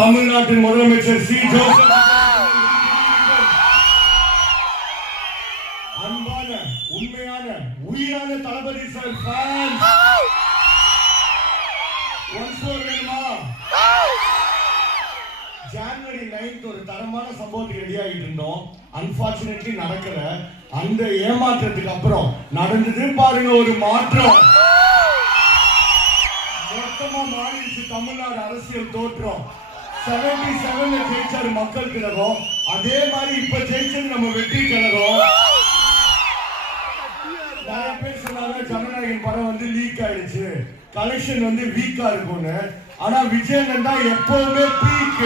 தமிழ்நாட்டின் முதலமைச்சர் C Joseph அன்பான உண்மையான உயிரான தளபதி சார் ஃபேன்ஸ் ஒன்ஸ் மோர் வேணுமா? ஜனவரி 9th ஒரு தரமான சம்பவத்துக்கு ரெடி ஆகிட்டு இருந்தோம். அன்பார்ச்சுனேட்லி நடக்கல. அந்த ஏமாற்றத்துக்கு அப்புறம் நடந்தது பாருங்க ஒரு மாற்றம். மொத்தமா மாறிடுச்சு தமிழ்நாடு அரசியல் தோற்றம். 77ல ஜெயிச்சாரு மக்கள் கழகம். அதே மாதிரி இப்ப ஜெயிச்சது நம்ம வெற்றி கழகம். நிறைய பேர் சொன்னாங்க ஜனநாயகன் படம் வந்து லீக் ஆயிடுச்சு, கலெக்ஷன் வந்து வீக்கா இருக்கும்னு. ஆனா விஜயன் தான் எப்பவுமே பீக்.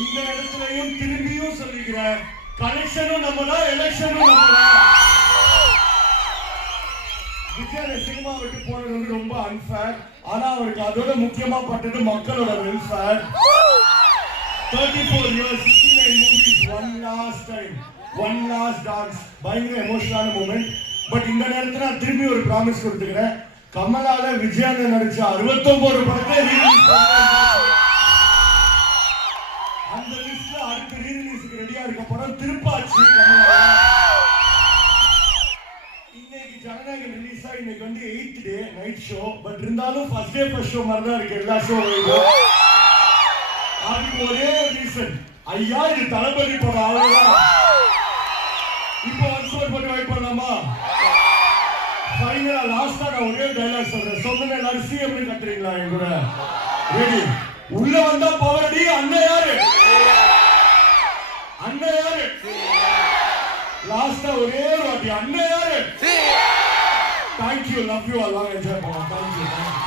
இந்த இடத்துலயும் திரும்பியும் சொல்லிக்கிறேன், கலெக்ஷனும் நம்மதான், எலெக்ஷனும் நம்மதான். விஜய் சினிமா விட்டு போனது வந்து ரொம்ப அன்ஃபேர். ஆனா அவருக்கு அதோட முக்கியமா பட்டது மக்களோட welfare. 34 years, 69 movies, one last time, one last dance. பயங்கர எமோஷனலான மூமெண்ட். பட் இந்த நேரத்துல நான் திரும்பி ஒரு ப்ராமிஸ் கொடுத்துக்கிறேன். கமலால விஜயானந்த நடிச்ச 69 படத்தை ரீரிலீஸ் பண்ணுவேன். அந்த லிஸ்ட்ல அடுத்த ரீரிலீஸ்க்கு ரெடியா இருக்க படம் திருப்பாச்சி கமலால. இன்னைக்கு ஜனநாயகன் ரிலீஸ் ஆகி இன்னைக்கு வந்து 8th day night show. But இருந்தாலும் ஃபர்ஸ்ட் டே ஃபர்ஸ்ட் ஷோ மாதிரி தான் இருக்கு எல்லா ஷோ. அதுக்கு ஒரே ரீசன், ஐயா இது தளபதி படம் அவ்வளவுதான். இப்போ அன்சோர் போட்டு வெயிட் பண்ணலாமா? ஃபைனலா லாஸ்டா நான் ஒரே டைலாக் சொல்றேன். சொன்ன எல்லாரும் சிஎம் கத்துறீங்களா? என் கூட ரெடி. உள்ள வந்தா பவர் அடி. அண்ணன் யாரு? அண்ணன் யாரு? லாஸ்டா ஒரே வாட்டி அண்ணன் யாரு? Thank you, love you all. Enjoy. Thank you.